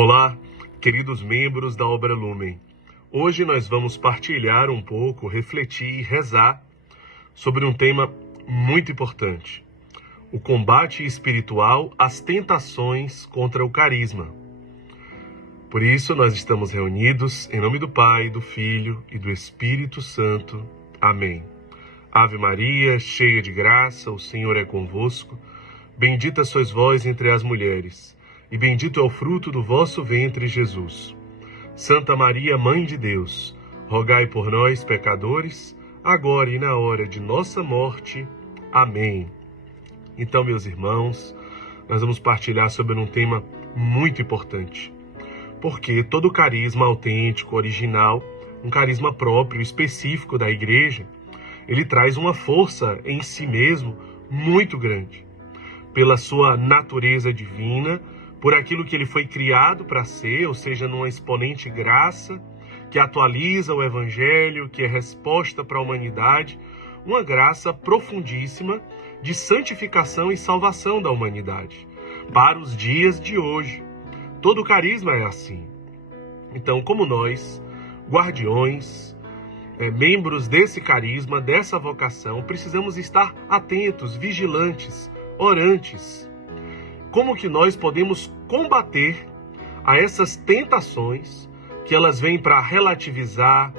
Olá, queridos membros da Obra Lumen. Hoje nós vamos partilhar um pouco, refletir e rezar sobre um tema muito importante: o combate espiritual às tentações contra o carisma. Por isso nós estamos reunidos em nome do Pai, do Filho e do Espírito Santo. Amém. Ave Maria, cheia de graça, o Senhor é convosco. Bendita sois vós entre as mulheres, e bendito é o fruto do vosso ventre, Jesus. Santa Maria, Mãe de Deus, rogai por nós, pecadores, agora e na hora de nossa morte. Amém. Então, meus irmãos, nós vamos partilhar sobre um tema muito importante, porque todo carisma autêntico, original, um carisma próprio, específico da Igreja, ele traz uma força em si mesmo muito grande, pela sua natureza divina, por aquilo que ele foi criado para ser, ou seja, numa exponente graça, que atualiza o Evangelho, que é resposta para a humanidade, uma graça profundíssima de santificação e salvação da humanidade, para os dias de hoje. Todo carisma é assim. Então, como nós, guardiões, membros desse carisma, dessa vocação, precisamos estar atentos, vigilantes, orantes. Como que nós podemos combater a essas tentações que elas vêm para relativizar,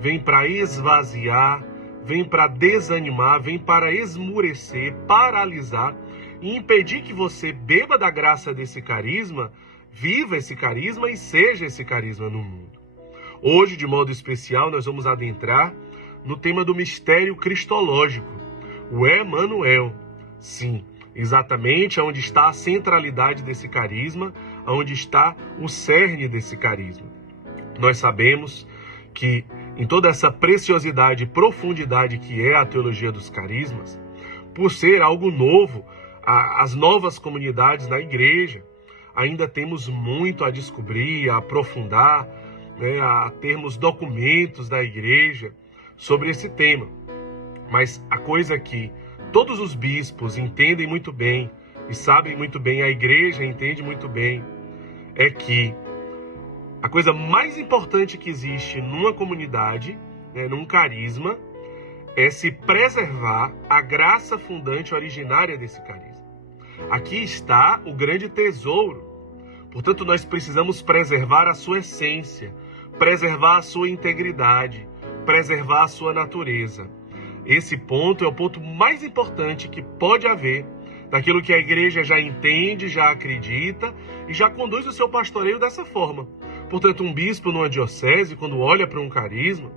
vêm para esvaziar, vêm para desanimar, vêm para esmurecer, paralisar e impedir que você beba da graça desse carisma, viva esse carisma e seja esse carisma no mundo. Hoje, de modo especial, nós vamos adentrar no tema do mistério cristológico, o Emmanuel. Sim, exatamente onde está a centralidade desse carisma, onde está o cerne desse carisma. Nós sabemos que em toda essa preciosidade e profundidade que é a teologia dos carismas, por ser algo novo, as novas comunidades da Igreja, ainda temos muito a descobrir, a aprofundar, a termos documentos da Igreja sobre esse tema. Mas a coisa que todos os bispos entendem muito bem e sabem muito bem, a Igreja entende muito bem, é que a coisa mais importante que existe numa comunidade, num carisma, é se preservar a graça fundante originária desse carisma. Aqui está o grande tesouro. Portanto, nós precisamos preservar a sua essência, preservar a sua integridade, preservar a sua natureza. Esse ponto é o ponto mais importante que pode haver daquilo que a Igreja já entende, já acredita e já conduz o seu pastoreio dessa forma. Portanto, um bispo numa diocese, quando olha para um carisma,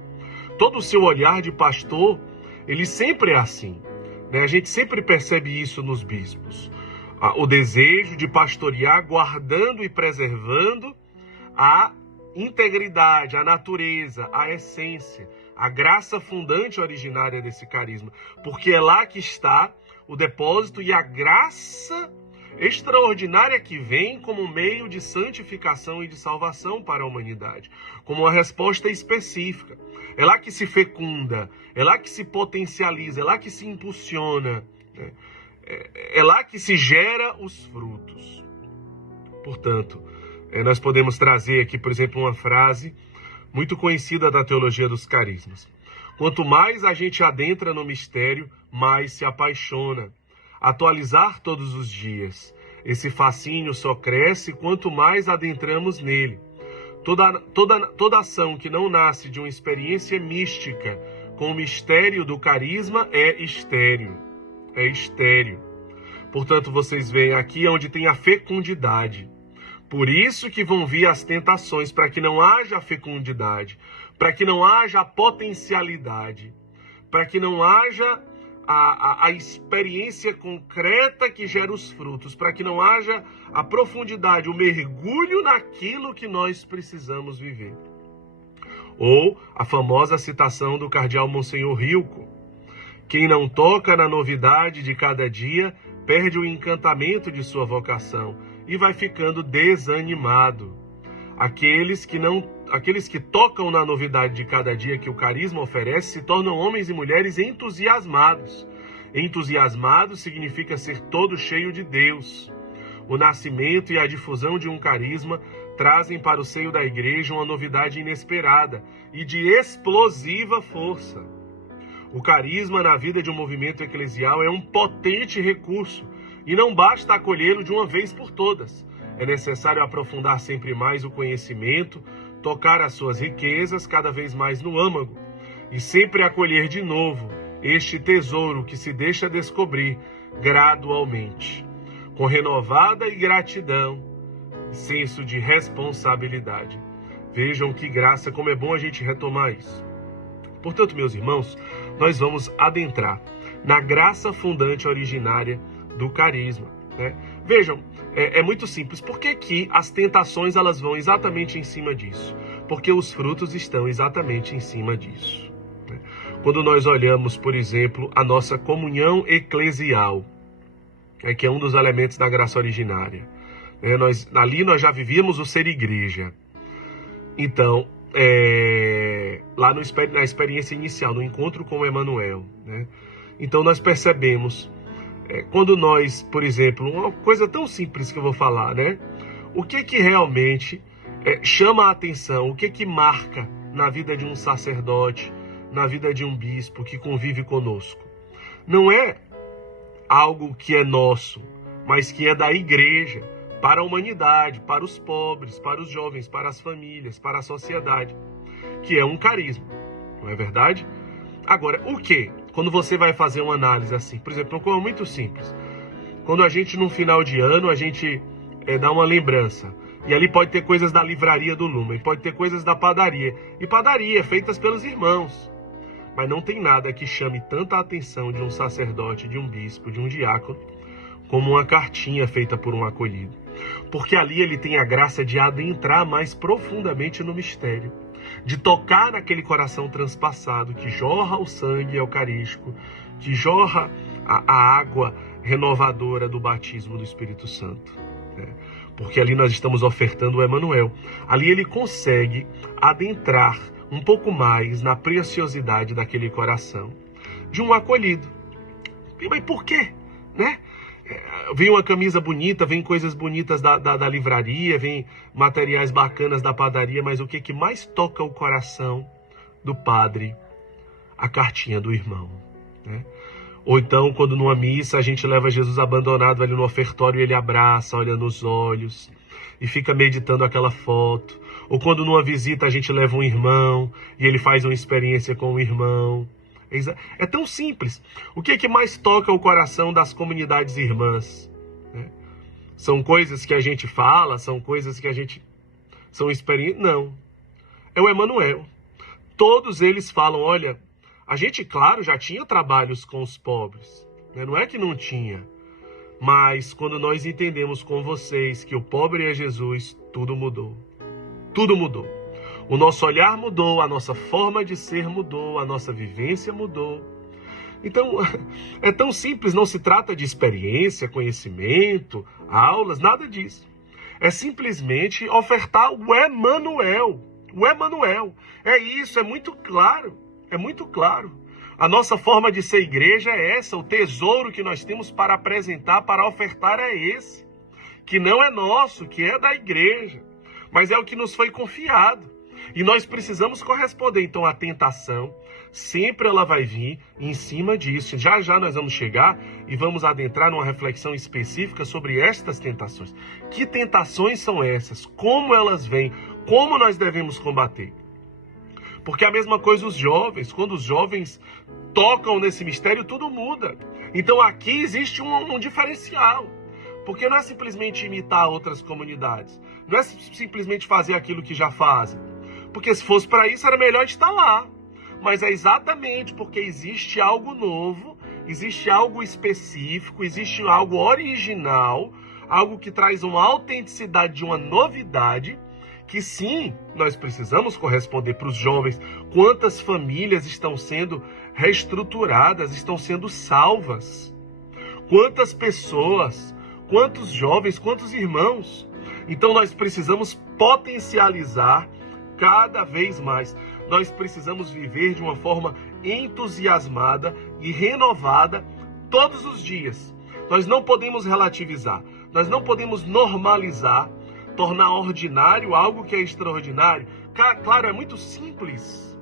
todo o seu olhar de pastor, ele sempre é assim. A gente sempre percebe isso nos bispos. O desejo de pastorear guardando e preservando a integridade, a natureza, a essência, a graça fundante originária desse carisma, porque é lá que está o depósito e a graça extraordinária que vem como meio de santificação e de salvação para a humanidade, como uma resposta específica. É lá que se fecunda, é lá que se potencializa, é lá que se impulsiona, é lá que se gera os frutos. Portanto, nós podemos trazer aqui, por exemplo, uma frase muito conhecida da teologia dos carismas. Quanto mais a gente adentra no mistério, mais se apaixona. Atualizar todos os dias. Esse fascínio só cresce quanto mais adentramos nele. Toda ação que não nasce de uma experiência mística com o mistério do carisma é estéril. É estéril. Portanto, vocês veem aqui onde tem a fecundidade. Por isso que vão vir as tentações, para que não haja fecundidade, para que não haja a potencialidade, para que não haja a experiência concreta que gera os frutos, para que não haja a profundidade, o mergulho naquilo que nós precisamos viver. Ou a famosa citação do cardeal Monsenhor Rilco: quem não toca na novidade de cada dia perde o encantamento de sua vocação e vai ficando desanimado. Aqueles que tocam na novidade de cada dia que o carisma oferece se tornam homens e mulheres entusiasmados. Entusiasmado significa ser todo cheio de Deus. O nascimento e a difusão de um carisma trazem para o seio da igreja uma novidade inesperada e de explosiva força. O carisma na vida de um movimento eclesial é um potente recurso e não basta acolhê-lo de uma vez por todas. É necessário aprofundar sempre mais o conhecimento, tocar as suas riquezas cada vez mais no âmago e sempre acolher de novo este tesouro que se deixa descobrir gradualmente, com renovada gratidão e senso de responsabilidade. Vejam que graça, como é bom a gente retomar isso. Portanto, meus irmãos, nós vamos adentrar na graça fundante originária do carisma, né? Vejam, é muito simples. Por que que as tentações elas vão exatamente em cima disso? Porque os frutos estão exatamente em cima disso, né? Quando nós olhamos, por exemplo, a nossa comunhão eclesial, que é um dos elementos da graça originária, né? Ali nós já vivíamos o ser igreja. Então, lá na experiência inicial, no encontro com o Emmanuel, né? Então nós percebemos, quando nós, por exemplo, uma coisa tão simples que eu vou falar, né? O que realmente chama a atenção, o que marca na vida de um sacerdote, na vida de um bispo que convive conosco? Não é algo que é nosso, mas que é da igreja, para a humanidade, para os pobres, para os jovens, para as famílias, para a sociedade, que é um carisma, não é verdade? Agora, o que? Quando você vai fazer uma análise assim, por exemplo, uma coisa muito simples. Quando a gente, no final de ano, a gente dá uma lembrança, e ali pode ter coisas da livraria do Lumen, pode ter coisas da padaria, e padaria feitas pelos irmãos, mas não tem nada que chame tanta atenção de um sacerdote, de um bispo, de um diácono, como uma cartinha feita por um acolhido. Porque ali ele tem a graça de adentrar mais profundamente no mistério, de tocar naquele coração transpassado que jorra o sangue eucarístico, que jorra a água renovadora do batismo do Espírito Santo, né? Porque ali nós estamos ofertando o Emmanuel. Ali ele consegue adentrar um pouco mais na preciosidade daquele coração de um acolhido. Mas por quê, né? Vem uma camisa bonita, vem coisas bonitas da livraria, vem materiais bacanas da padaria, mas o que mais toca o coração do padre? A cartinha do irmão, né? Ou então, quando numa missa a gente leva Jesus abandonado ali no ofertório, ele abraça, olha nos olhos e fica meditando aquela foto. Ou quando numa visita a gente leva um irmão e ele faz uma experiência com o irmão. É tão simples. O que mais toca o coração das comunidades irmãs, né? São coisas que a gente fala, são coisas que a gente... São experiências? Não. É o Emmanuel. Todos eles falam, olha, a gente, claro, já tinha trabalhos com os pobres, né? Não é que não tinha. Mas quando nós entendemos com vocês que o pobre é Jesus, tudo mudou. Tudo mudou. O nosso olhar mudou, a nossa forma de ser mudou, a nossa vivência mudou. Então, é tão simples, não se trata de experiência, conhecimento, aulas, nada disso. É simplesmente ofertar o Emmanuel. O Emmanuel. É isso, é muito claro. É muito claro. A nossa forma de ser igreja é essa, o tesouro que nós temos para apresentar, para ofertar é esse. Que não é nosso, que é da igreja, mas é o que nos foi confiado. E nós precisamos corresponder. Então a tentação, sempre ela vai vir em cima disso. Já já nós vamos chegar e vamos adentrar numa reflexão específica sobre estas tentações. Que tentações são essas? Como elas vêm? Como nós devemos combater? Porque a mesma coisa os jovens. Quando os jovens tocam nesse mistério, tudo muda. Então aqui existe um diferencial. Porque não é simplesmente imitar outras comunidades. Não é simplesmente fazer aquilo que já fazem. Porque se fosse para isso, era melhor estar lá. Mas é exatamente porque existe algo novo, existe algo específico, existe algo original, algo que traz uma autenticidade de uma novidade, que sim, nós precisamos corresponder para os jovens. Quantas famílias estão sendo reestruturadas, estão sendo salvas? Quantas pessoas, quantos jovens, quantos irmãos? Então nós precisamos potencializar cada vez mais. Nós precisamos viver de uma forma entusiasmada e renovada todos os dias. Nós não podemos relativizar, nós não podemos normalizar, tornar ordinário algo que é extraordinário. Claro, é muito simples,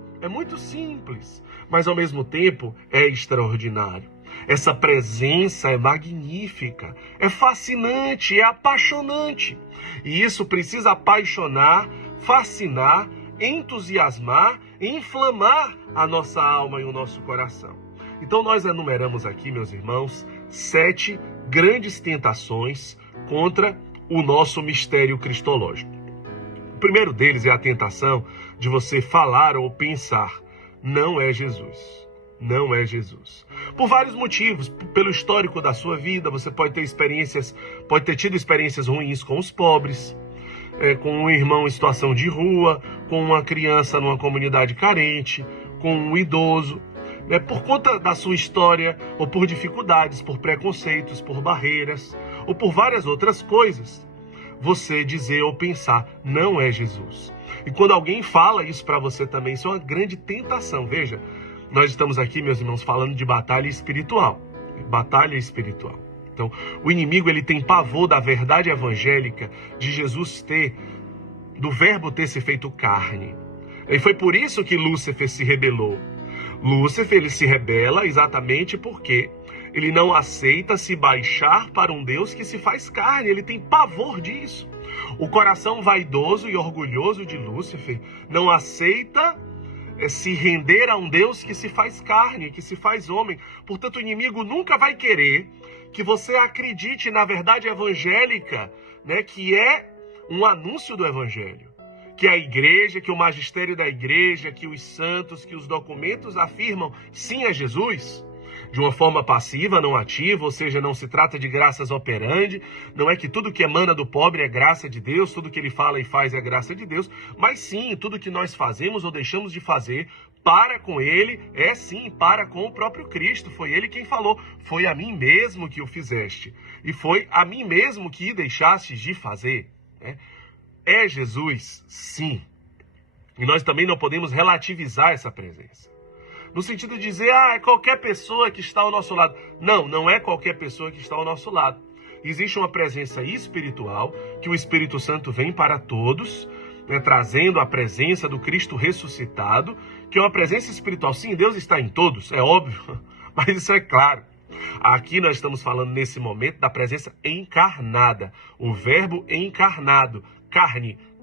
mas ao mesmo tempo é extraordinário. Essa presença é magnífica, é fascinante, é apaixonante. E isso precisa apaixonar, fascinar, entusiasmar e inflamar a nossa alma e o nosso coração. Então nós enumeramos aqui, meus irmãos, 7 grandes tentações contra o nosso mistério cristológico. O primeiro deles é a tentação de você falar ou pensar: não é Jesus. Não é Jesus. Por vários motivos. Pelo histórico da sua vida, você pode ter tido experiências ruins com os pobres, com um irmão em situação de rua, com uma criança numa comunidade carente, com um idoso. Por conta da sua história, ou por dificuldades, por preconceitos, por barreiras, ou por várias outras coisas, você dizer ou pensar: não é Jesus. E quando alguém fala isso para você também, isso é uma grande tentação. Veja, nós estamos aqui, meus irmãos, falando de batalha espiritual. Batalha espiritual. Então, o inimigo, ele tem pavor da verdade evangélica, de Jesus do verbo ter se feito carne. E foi por isso que Lúcifer se rebelou. Lúcifer, ele se rebela exatamente porque ele não aceita se baixar para um Deus que se faz carne. Ele tem pavor disso. O coração vaidoso e orgulhoso de Lúcifer não aceita se render a um Deus que se faz carne, que se faz homem. Portanto, o inimigo nunca vai querer que você acredite na verdade evangélica, que é um anúncio do evangelho. Que a igreja, que o magistério da igreja, que os santos, que os documentos afirmam sim a Jesus, de uma forma passiva, não ativa, ou seja, não se trata de graças operandi, não é que tudo que emana do pobre é graça de Deus, tudo que ele fala e faz é graça de Deus, mas sim, tudo que nós fazemos ou deixamos de fazer para com ele, é sim para com o próprio Cristo. Foi ele quem falou: foi a mim mesmo que o fizeste, e foi a mim mesmo que deixastes de fazer. É Jesus, sim. E nós também não podemos relativizar essa presença. No sentido de dizer: é qualquer pessoa que está ao nosso lado. Não, não é qualquer pessoa que está ao nosso lado. Existe uma presença espiritual, que o Espírito Santo vem para todos, trazendo a presença do Cristo ressuscitado, que é uma presença espiritual. Sim, Deus está em todos, é óbvio, mas isso é claro. Aqui nós estamos falando nesse momento da presença encarnada, o verbo encarnado,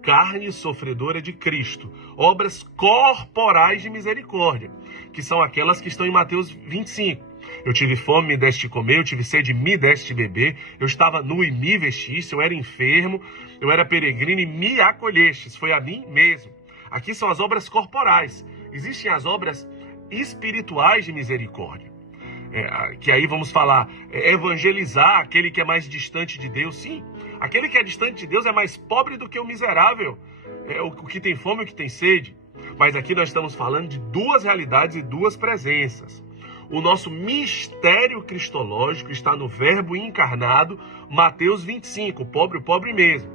carne sofredora de Cristo, obras corporais de misericórdia, que são aquelas que estão em Mateus 25. Eu tive fome, me deste comer, eu tive sede, me deste beber, eu estava nu e me vestiste, eu era enfermo, eu era peregrino e me acolhestes, foi a mim mesmo. Aqui são as obras corporais. Existem as obras espirituais de misericórdia, que aí vamos falar, evangelizar aquele que é mais distante de Deus. Sim, aquele que é distante de Deus é mais pobre do que o miserável, o que tem fome e o que tem sede. Mas aqui nós estamos falando de duas realidades e duas presenças. O nosso mistério cristológico está no verbo encarnado, Mateus 25, o pobre mesmo.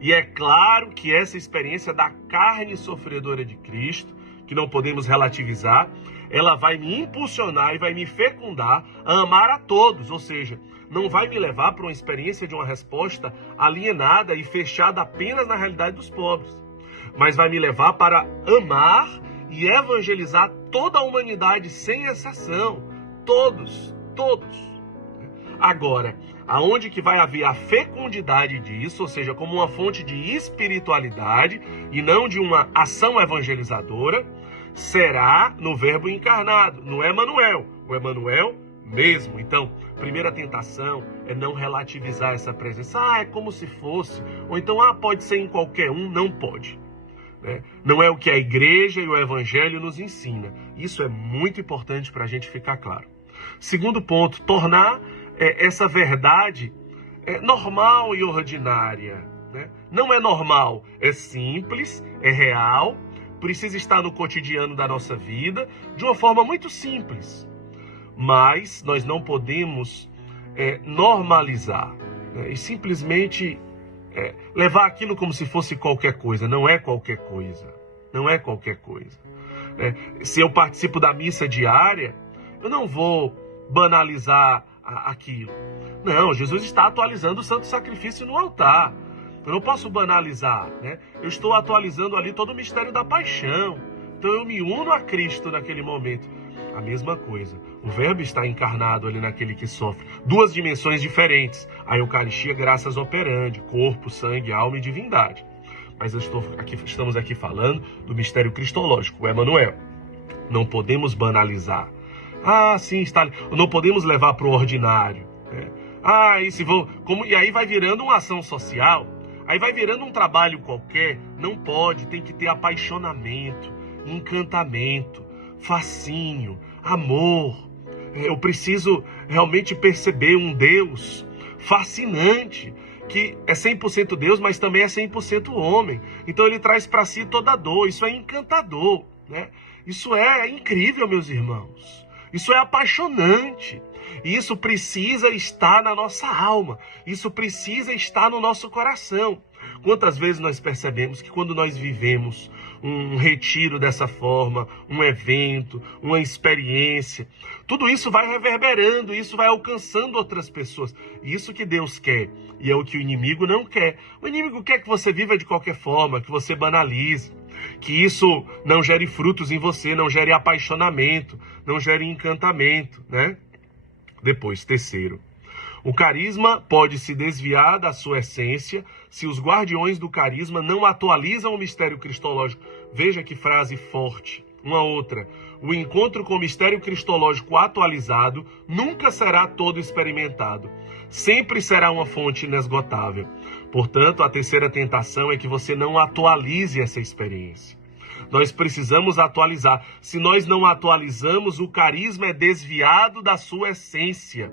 E é claro que essa experiência da carne sofredora de Cristo, que não podemos relativizar, ela vai me impulsionar e vai me fecundar a amar a todos, ou seja, não vai me levar para uma experiência de uma resposta alienada e fechada apenas na realidade dos pobres, mas vai me levar para amar e evangelizar toda a humanidade sem exceção, todos. Agora, aonde que vai haver a fecundidade disso, ou seja, como uma fonte de espiritualidade e não de uma ação evangelizadora, será no verbo encarnado, no Emanuel, o Emanuel mesmo. Então, primeira tentação é não relativizar essa presença. É como se fosse, ou então, pode ser em qualquer um. Não pode. Não é o que a igreja e o evangelho nos ensina. Isso é muito importante para a gente ficar claro. Segundo ponto, tornar essa verdade normal e ordinária. Não é normal, é simples, é real, precisa estar no cotidiano da nossa vida, de uma forma muito simples. Mas nós não podemos normalizar, e simplesmente levar aquilo como se fosse qualquer coisa. Não é qualquer coisa. Não é qualquer coisa. Se eu participo da missa diária, eu não vou banalizar aquilo. Não, Jesus está atualizando o santo sacrifício no altar. Eu não posso banalizar, né? Eu estou atualizando ali todo o mistério da paixão. Então eu me uno a Cristo naquele momento. A mesma coisa. O verbo está encarnado ali naquele que sofre. Duas dimensões diferentes. A Eucaristia, graças operandi, corpo, sangue, alma e divindade. Mas estamos aqui falando do mistério cristológico, o Emmanuel. Não podemos banalizar. Ah, sim, está ali. Não podemos levar para o ordinário, né? E aí vai virando uma ação social. Aí vai virando um trabalho qualquer. Não pode, tem que ter apaixonamento, encantamento, fascínio, amor. Eu preciso realmente perceber um Deus fascinante, que é 100% Deus, mas também é 100% homem. Então ele traz para si toda a dor. Isso é encantador, né? Isso é incrível, meus irmãos. Isso é apaixonante. E isso precisa estar na nossa alma. Isso precisa estar no nosso coração. Quantas vezes nós percebemos que quando nós vivemos um retiro dessa forma, um evento, uma experiência, tudo isso vai reverberando, isso vai alcançando outras pessoas. Isso que Deus quer, e é o que o inimigo não quer. O inimigo quer que você viva de qualquer forma, que você banalize, que isso não gere frutos em você, não gere apaixonamento, não gere encantamento, né? Depois, terceiro, o carisma pode se desviar da sua essência se os guardiões do carisma não atualizam o mistério cristológico. Veja que frase forte. Uma outra. O encontro com o mistério cristológico atualizado nunca será todo experimentado. Sempre será uma fonte inesgotável. Portanto, a terceira tentação é que você não atualize essa experiência. Nós precisamos atualizar. Se nós não atualizamos, o carisma é desviado da sua essência.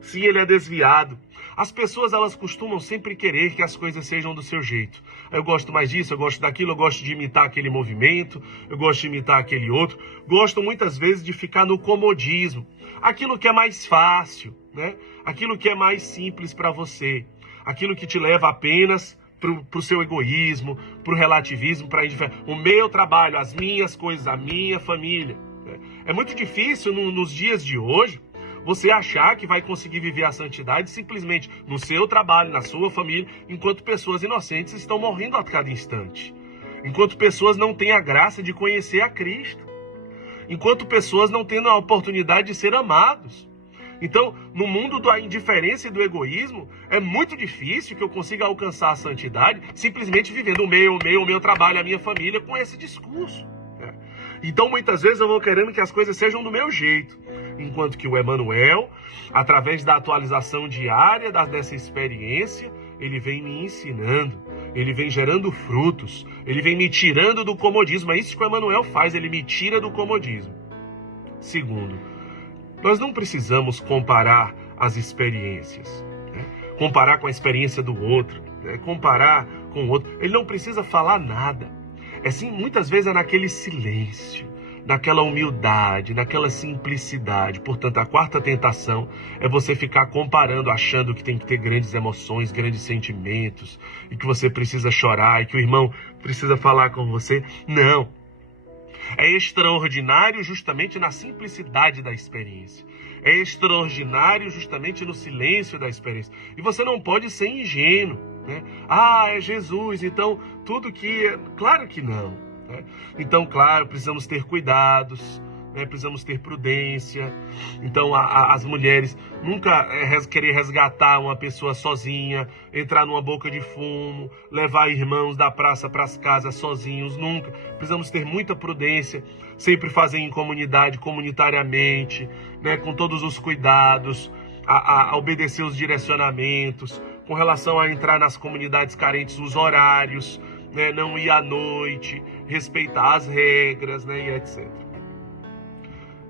Sim, ele é desviado. As pessoas, elas costumam sempre querer que as coisas sejam do seu jeito. Eu gosto mais disso, eu gosto daquilo, eu gosto de imitar aquele movimento, eu gosto de imitar aquele outro. Gosto muitas vezes de ficar no comodismo. Aquilo que é mais fácil, né? Aquilo que é mais simples para você. Aquilo que te leva apenas para o seu egoísmo, para o relativismo, para o meu trabalho, as minhas coisas, a minha família. É muito difícil nos dias de hoje você achar que vai conseguir viver a santidade simplesmente no seu trabalho, na sua família, enquanto pessoas inocentes estão morrendo a cada instante. Enquanto pessoas não têm a graça de conhecer a Cristo. Enquanto pessoas não têm a oportunidade de ser amados. Então, no mundo da indiferença e do egoísmo, é muito difícil que eu consiga alcançar a santidade simplesmente vivendo o meu trabalho, a minha família, com esse discurso. Né? Então, muitas vezes eu vou querendo que as coisas sejam do meu jeito. Enquanto que o Emmanuel, através da atualização diária dessa experiência, ele vem me ensinando, ele vem gerando frutos, ele vem me tirando do comodismo. É isso que o Emmanuel faz, ele me tira do comodismo. Segundo, nós não precisamos comparar as experiências, né? Comparar com a experiência do outro, né? Comparar com o outro. Ele não precisa falar nada. Muitas vezes é naquele silêncio, naquela humildade, naquela simplicidade. Portanto, a quarta tentação é você ficar comparando, achando que tem que ter grandes emoções, grandes sentimentos, e que você precisa chorar, e que o irmão precisa falar com você. Não. É extraordinário justamente na simplicidade da experiência. É extraordinário justamente no silêncio da experiência. E você não pode ser ingênuo, né? Ah, é Jesus, então tudo que... Claro que não, né? Então, claro, precisamos ter cuidados, né? Precisamos ter prudência. Então, as mulheres nunca querer resgatar uma pessoa sozinha, entrar numa boca de fumo, levar irmãos da praça para as casas sozinhos, nunca. Precisamos ter muita prudência, sempre fazer em comunidade, comunitariamente, né? Com todos os cuidados, a obedecer os direcionamentos, com relação a entrar nas comunidades carentes, os horários, né? Não ir à noite, respeitar as regras, né? E etc.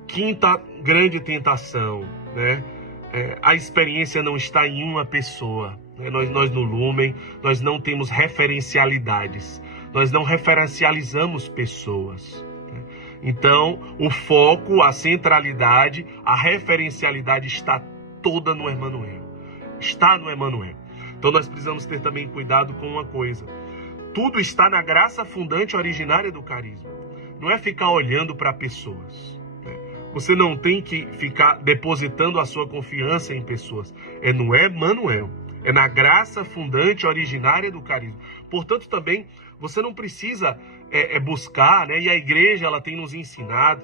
Quinta grande tentação, né? A experiência não está em uma pessoa. Né? Nós no Lumen, nós não temos referencialidades. Nós não referencializamos pessoas. Né? Então, o foco, a centralidade, a referencialidade está toda no Emmanuel. Está no Emmanuel. Então, nós precisamos ter também cuidado com uma coisa. Tudo está na graça fundante originária do carisma. Não é ficar olhando para pessoas. Você não tem que ficar depositando a sua confiança em pessoas. É no Emmanuel. É na graça fundante originária do carisma. Portanto, também, você não precisa buscar, né? E a igreja ela tem nos ensinado,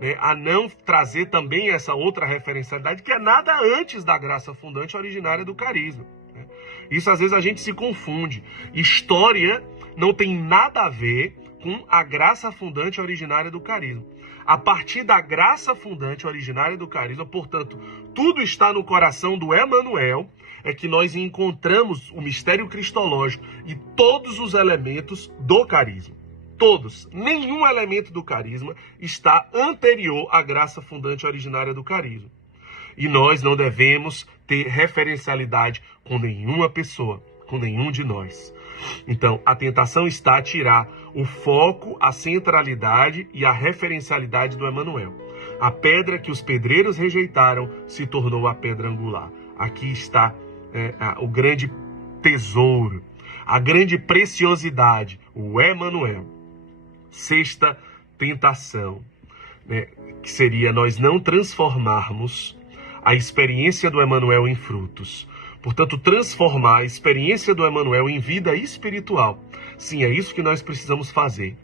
né, a não trazer também essa outra referencialidade, que é nada antes da graça fundante originária do carisma. Né? Isso às vezes a gente se confunde. História não tem nada a ver com a graça fundante originária do carisma. A partir da graça fundante originária do carisma, portanto, tudo está no coração do Emmanuel, é que nós encontramos o mistério cristológico e todos os elementos do carisma. Todos. Nenhum elemento do carisma está anterior à graça fundante originária do carisma. E nós não devemos ter referencialidade com nenhuma pessoa, com nenhum de nós. Então, a tentação está a tirar o foco, a centralidade e a referencialidade do Emmanuel. A pedra que os pedreiros rejeitaram se tornou a pedra angular. Aqui está o grande tesouro, a grande preciosidade, o Emmanuel. Sexta tentação, né, que seria nós não transformarmos a experiência do Emmanuel em frutos. Portanto, transformar a experiência do Emmanuel em vida espiritual. Sim, é isso que nós precisamos fazer.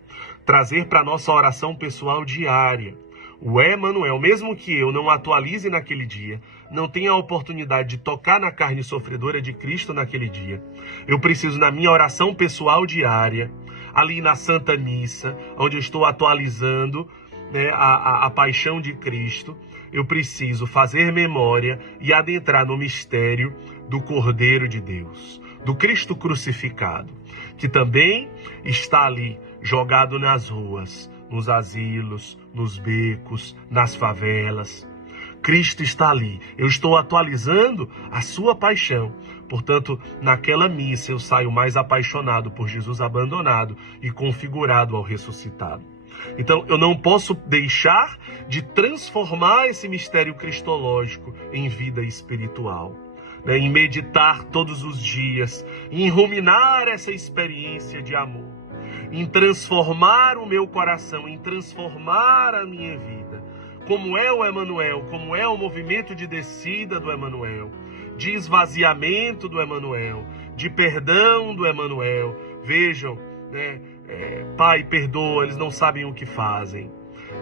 Trazer para a nossa oração pessoal diária. O Emmanuel, mesmo que eu não atualize naquele dia, não tenha a oportunidade de tocar na carne sofredora de Cristo naquele dia, eu preciso, na minha oração pessoal diária, ali na Santa Missa, onde eu estou atualizando, né, a paixão de Cristo, eu preciso fazer memória e adentrar no mistério do Cordeiro de Deus, do Cristo crucificado, que também está ali, jogado nas ruas, nos asilos, nos becos, nas favelas. Cristo está ali. Eu estou atualizando a sua paixão. Portanto, naquela missa eu saio mais apaixonado por Jesus abandonado e configurado ao ressuscitado. Então, eu não posso deixar de transformar esse mistério cristológico em vida espiritual, né? Em meditar todos os dias, em ruminar essa experiência de amor, em transformar o meu coração, em transformar a minha vida. Como é o Emmanuel, como é o movimento de descida do Emmanuel, de esvaziamento do Emmanuel, de perdão do Emmanuel. Vejam, né? Pai, perdoa, eles não sabem o que fazem.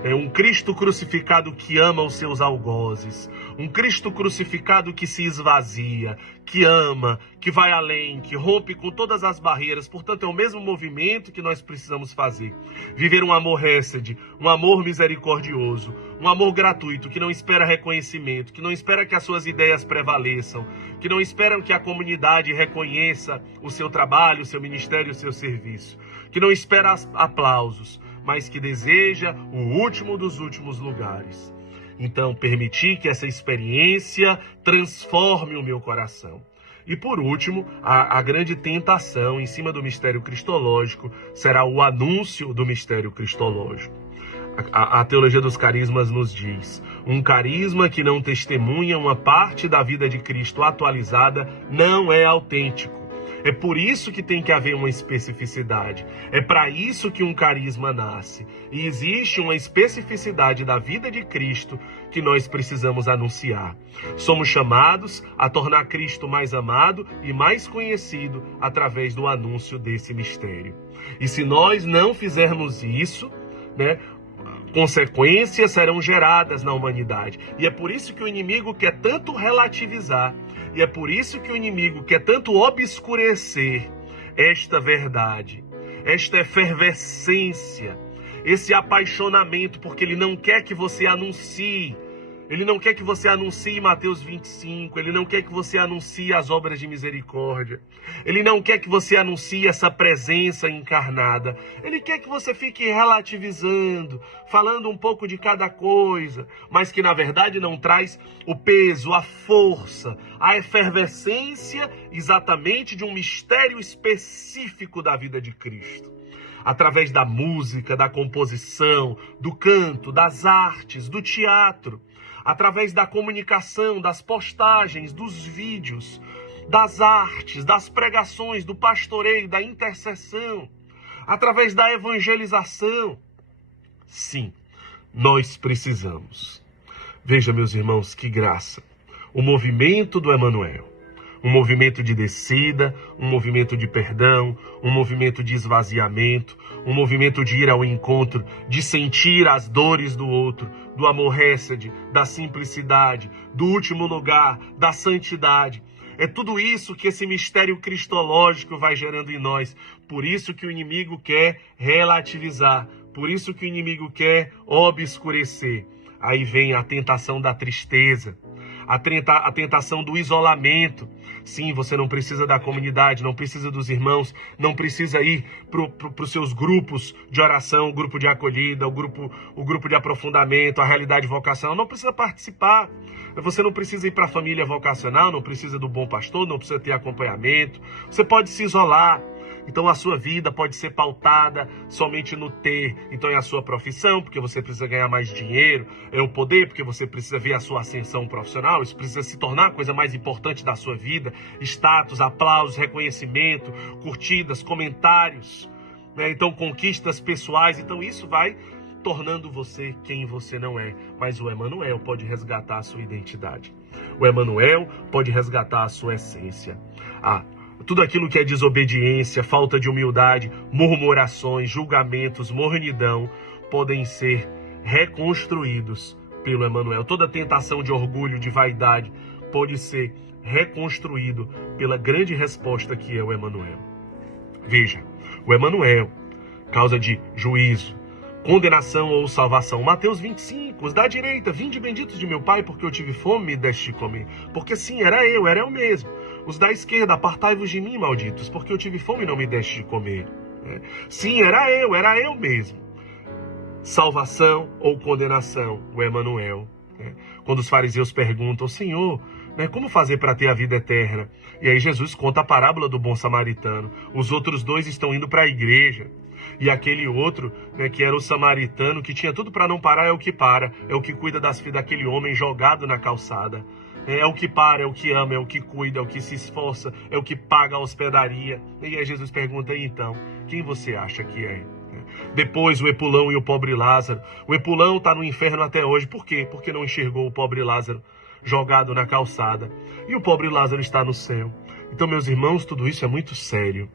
Um Cristo crucificado que ama os seus algozes. Um Cristo crucificado que se esvazia, que ama, que vai além, que rompe com todas as barreiras. Portanto, é o mesmo movimento que nós precisamos fazer. Viver um amor hesed, um amor misericordioso, um amor gratuito, que não espera reconhecimento, que não espera que as suas ideias prevaleçam, que não espera que a comunidade reconheça o seu trabalho, o seu ministério, o seu serviço, que não espera aplausos, mas que deseja o último dos últimos lugares. Então, permitir que essa experiência transforme o meu coração. E por último, a grande tentação em cima do mistério cristológico será o anúncio do mistério cristológico. A teologia dos carismas nos diz: um carisma que não testemunha uma parte da vida de Cristo atualizada não é autêntico. É por isso que tem que haver uma especificidade. É para isso que um carisma nasce. E existe uma especificidade da vida de Cristo que nós precisamos anunciar. Somos chamados a tornar Cristo mais amado e mais conhecido através do anúncio desse mistério. E se nós não fizermos isso, né, consequências serão geradas na humanidade. E é por isso que o inimigo quer tanto relativizar. E é por isso que o inimigo quer tanto obscurecer esta verdade, esta efervescência, esse apaixonamento, porque ele não quer que você anuncie. Ele não quer que você anuncie Mateus 25, ele não quer que você anuncie as obras de misericórdia, ele não quer que você anuncie essa presença encarnada, ele quer que você fique relativizando, falando um pouco de cada coisa, mas que na verdade não traz o peso, a força, a efervescência exatamente de um mistério específico da vida de Cristo. Através da música, da composição, do canto, das artes, do teatro, através da comunicação, das postagens, dos vídeos, das artes, das pregações, do pastoreio, da intercessão, através da evangelização. Sim, nós precisamos. Veja, meus irmãos, que graça. O movimento do Emmanuel, Um movimento de descida, um movimento de perdão, um movimento de esvaziamento, um movimento de ir ao encontro, de sentir as dores do outro, do amor hesed, da simplicidade, do último lugar, da santidade. É tudo isso que esse mistério cristológico vai gerando em nós. Por isso que o inimigo quer relativizar, por isso que o inimigo quer obscurecer. Aí vem a tentação da tristeza, a tentação do isolamento. Sim, você não precisa da comunidade, não precisa dos irmãos, não precisa ir para os seus grupos de oração, o grupo de acolhida, o grupo de aprofundamento, a realidade vocacional, não precisa participar. Você não precisa ir para a família vocacional, não precisa do bom pastor, não precisa ter acompanhamento. Você pode se isolar. Então a sua vida pode ser pautada somente no ter. Então é a sua profissão, porque você precisa ganhar mais dinheiro. É o poder, porque você precisa ver a sua ascensão profissional. Isso precisa se tornar a coisa mais importante da sua vida. Status, aplausos, reconhecimento, curtidas, comentários, né? Então conquistas pessoais. Então isso vai tornando você quem você não é. Mas o Emmanuel pode resgatar a sua identidade. O Emmanuel pode resgatar a sua essência. Tudo aquilo que é desobediência, falta de humildade, murmurações, julgamentos, mornidão, podem ser reconstruídos pelo Emmanuel. Toda tentação de orgulho, de vaidade, pode ser reconstruído pela grande resposta que é o Emmanuel. Veja, o Emmanuel, causa de juízo, condenação ou salvação. Mateus 25, os da direita, vinde benditos de meu Pai, porque eu tive fome e me deste de comer. Porque sim, era eu mesmo. Os da esquerda, apartai-vos de mim, malditos, porque eu tive fome e não me deste de comer. Sim, era eu mesmo. Salvação ou condenação, o Emmanuel. Quando os fariseus perguntam, Senhor, como fazer para ter a vida eterna? E aí Jesus conta a parábola do bom samaritano. Os outros dois estão indo para a igreja. E aquele outro, que era o samaritano, que tinha tudo para não parar, é o que para. É o que cuida das filhas daquele homem jogado na calçada. É o que para, é o que ama, é o que cuida, é o que se esforça, é o que paga a hospedaria. E aí Jesus pergunta, então, quem você acha que é? Depois o Epulão e o pobre Lázaro. O Epulão está no inferno até hoje. Por quê? Porque não enxergou o pobre Lázaro jogado na calçada. E o pobre Lázaro está no céu. Então, meus irmãos, tudo isso é muito sério.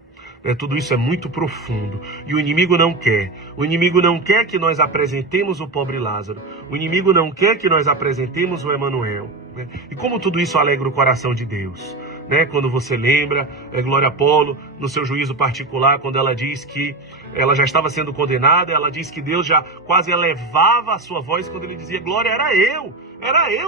Tudo isso é muito profundo. E o inimigo não quer. O inimigo não quer que nós apresentemos o pobre Lázaro. O inimigo não quer que nós apresentemos o Emmanuel. E como tudo isso alegra o coração de Deus. Quando você lembra, Glória Apolo, no seu juízo particular, quando ela diz que ela já estava sendo condenada, ela diz que Deus já quase elevava a sua voz quando ele dizia, Glória, era eu,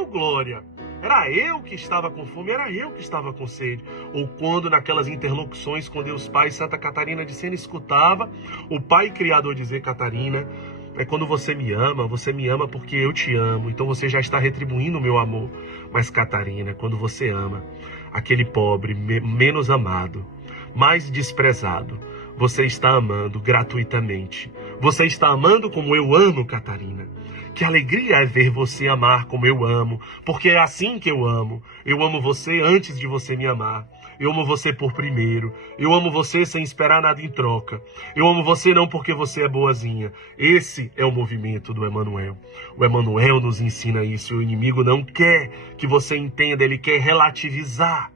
Glória. Era eu que estava com fome, era eu que estava com sede. Ou quando naquelas interlocuções com Deus Pai, Santa Catarina de Sena escutava o Pai Criador dizer, Catarina, quando você me ama porque eu te amo. Então você já está retribuindo o meu amor. Mas Catarina, quando você ama aquele pobre menos amado, mais desprezado, você está amando gratuitamente. Você está amando como eu amo, Catarina. Que alegria é ver você amar como eu amo, porque é assim que eu amo. Eu amo você antes de você me amar. Eu amo você por primeiro. Eu amo você sem esperar nada em troca. Eu amo você não porque você é boazinha. Esse é o movimento do Emmanuel. O Emmanuel nos ensina isso. E o inimigo não quer que você entenda, ele quer relativizar.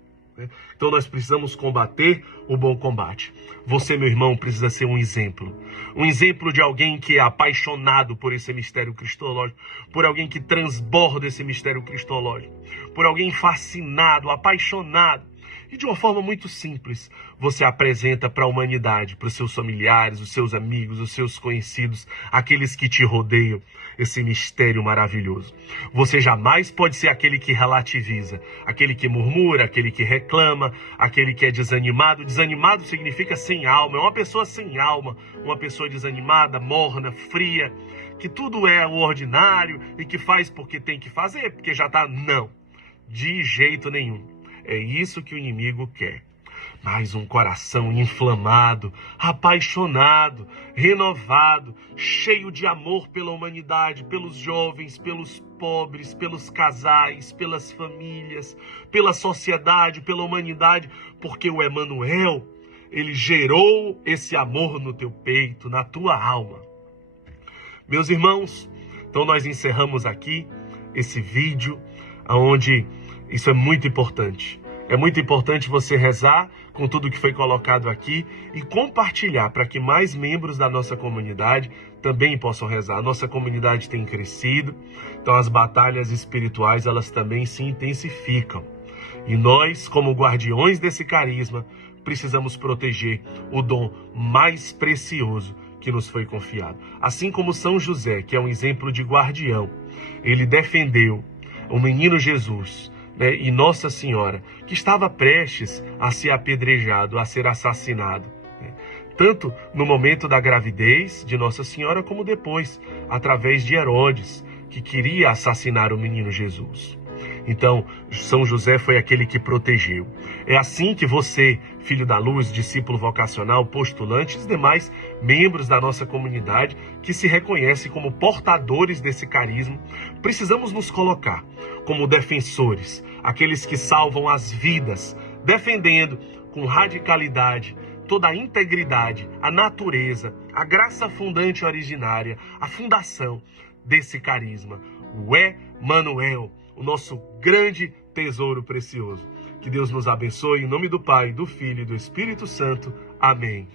Então nós precisamos combater o bom combate. Você, meu irmão, precisa ser um exemplo. Um exemplo de alguém que é apaixonado por esse mistério cristológico, por alguém que transborda esse mistério cristológico, por alguém fascinado, apaixonado. E de uma forma muito simples, você apresenta para a humanidade, para os seus familiares, os seus amigos, os seus conhecidos, aqueles que te rodeiam, esse mistério maravilhoso. Você jamais pode ser aquele que relativiza, aquele que murmura, aquele que reclama, aquele que é desanimado. Desanimado significa sem alma, é uma pessoa sem alma, uma pessoa desanimada, morna, fria, que tudo é o ordinário e que faz porque tem que fazer, porque já está. Não, de jeito nenhum. É isso que o inimigo quer. Mas um coração inflamado, apaixonado, renovado, cheio de amor pela humanidade, pelos jovens, pelos pobres, pelos casais, pelas famílias, pela sociedade, pela humanidade, porque o Emmanuel, ele gerou esse amor no teu peito, na tua alma. Meus irmãos, então nós encerramos aqui esse vídeo, onde isso é muito importante. É muito importante você rezar com tudo que foi colocado aqui e compartilhar para que mais membros da nossa comunidade também possam rezar. A nossa comunidade tem crescido, então as batalhas espirituais elas também se intensificam. E nós, como guardiões desse carisma, precisamos proteger o dom mais precioso que nos foi confiado. Assim como São José, que é um exemplo de guardião, ele defendeu o menino Jesus, né, e Nossa Senhora, que estava prestes a ser apedrejado, a ser assassinado, né, tanto no momento da gravidez de Nossa Senhora, como depois, através de Herodes, que queria assassinar o menino Jesus. Então, São José foi aquele que protegeu. É assim que você, filho da luz, discípulo vocacional, postulante e os demais membros da nossa comunidade que se reconhecem como portadores desse carisma, precisamos nos colocar como defensores, aqueles que salvam as vidas, defendendo com radicalidade toda a integridade, a natureza, a graça fundante originária, a fundação desse carisma, o Emmanuel, o nosso grande tesouro precioso. Que Deus nos abençoe, em nome do Pai, do Filho e do Espírito Santo. Amém.